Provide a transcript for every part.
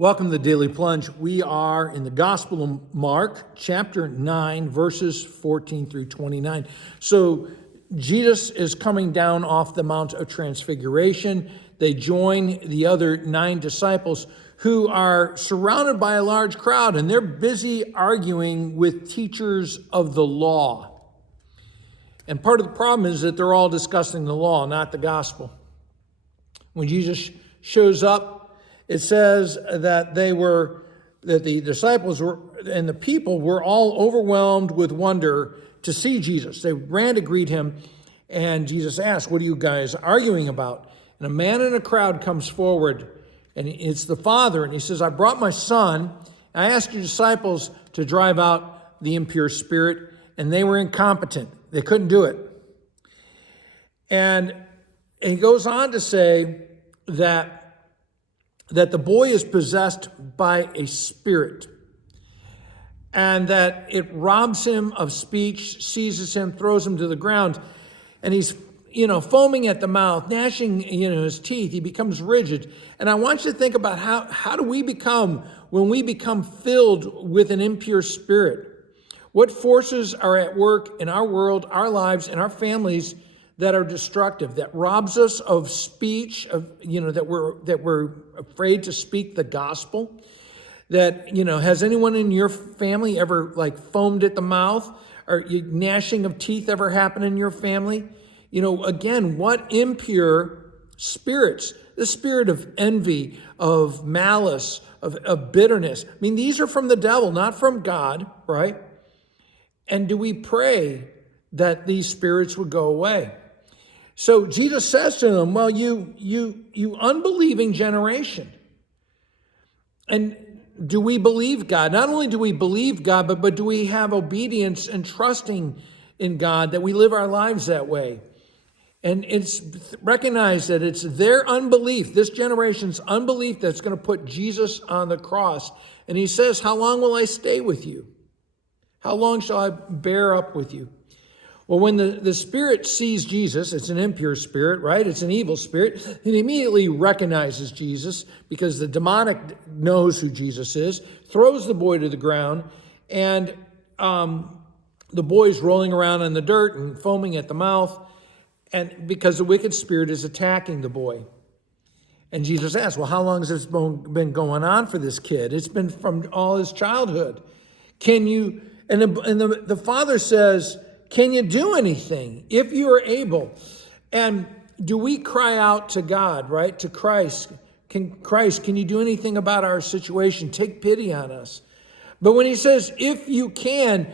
Welcome to the Daily Plunge. We are in the Gospel of Mark, chapter 9, verses 14 through 29. So Jesus is coming down off the Mount of Transfiguration. They join the other 9 disciples who are surrounded by a large crowd, and they're busy arguing with teachers of the law. And part of the problem is that they're all discussing the law, not the gospel. When Jesus shows up, it says that the disciples were and the people were all overwhelmed with wonder to see Jesus. They ran to greet him, and Jesus asked, "What are you guys arguing about?" And a man in a crowd comes forward, and it's the father, and he says, "I brought my son. I asked your disciples to drive out the impure spirit, and they were incompetent. They couldn't do it." And he goes on to say that the boy is possessed by a spirit, and that it robs him of speech, seizes him, throws him to the ground, and he's, foaming at the mouth, gnashing, his teeth. He becomes rigid. And I want you to think about how do we become when we become filled with an impure spirit? What forces are at work in our world, our lives, and our families that are destructive, that robs us of speech, that we're afraid to speak the gospel? That, has anyone in your family ever foamed at the mouth? Or gnashing of teeth ever happen in your family? Again, what impure spirits? The spirit of envy, of malice, of bitterness. I mean, these are from the devil, not from God, right? And do we pray that these spirits would go away? So Jesus says to them, well, you unbelieving generation. And do we believe God? Not only do we believe God, but do we have obedience and trusting in God, that we live our lives that way? And it's recognized that it's their unbelief, this generation's unbelief, that's going to put Jesus on the cross. And he says, how long will I stay with you? How long shall I bear up with you? Well, when the spirit sees Jesus, it's an impure spirit, right? It's an evil spirit. It immediately recognizes Jesus because the demonic knows who Jesus is, throws the boy to the ground, and the boy's rolling around in the dirt and foaming at the mouth, and because the wicked spirit is attacking the boy. And Jesus asks, well, how long has this been going on for this kid? It's been from all his childhood. Can you, and the father says, can you do anything if you are able? And do we cry out to God, right? To Christ. Can you do anything about our situation? Take pity on us. But when he says, if you can,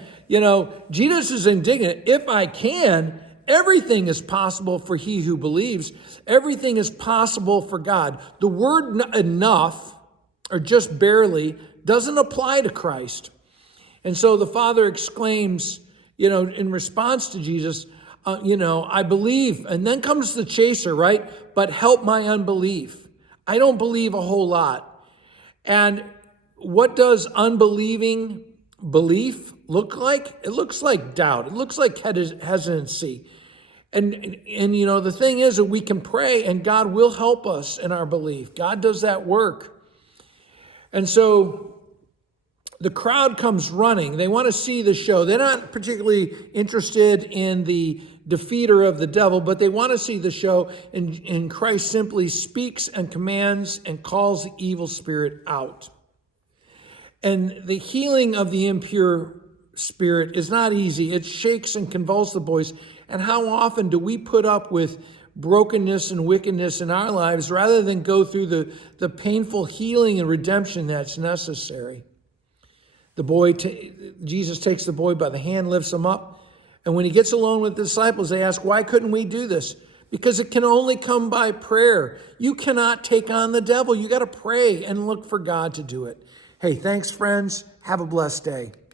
Jesus is indignant. If I can, everything is possible for he who believes. Everything is possible for God. The word enough, or just barely, doesn't apply to Christ. And so the Father exclaims, in response to Jesus, I believe. And then comes the chaser, right? But help my unbelief. I don't believe a whole lot. And what does unbelieving belief look like? It looks like doubt. It looks like hesitancy. And the thing is that we can pray and God will help us in our belief. God does that work. And so the crowd comes running. They want to see the show. They're not particularly interested in the defeater of the devil, but they want to see the show. And Christ simply speaks and commands and calls the evil spirit out. And the healing of the impure spirit is not easy. It shakes and convulses the boys. And how often do we put up with brokenness and wickedness in our lives rather than go through the painful healing and redemption that's necessary? Jesus takes the boy by the hand, lifts him up. And when he gets alone with the disciples, they ask, why couldn't we do this? Because it can only come by prayer. You cannot take on the devil. You got to pray and look for God to do it. Hey, thanks, friends. Have a blessed day.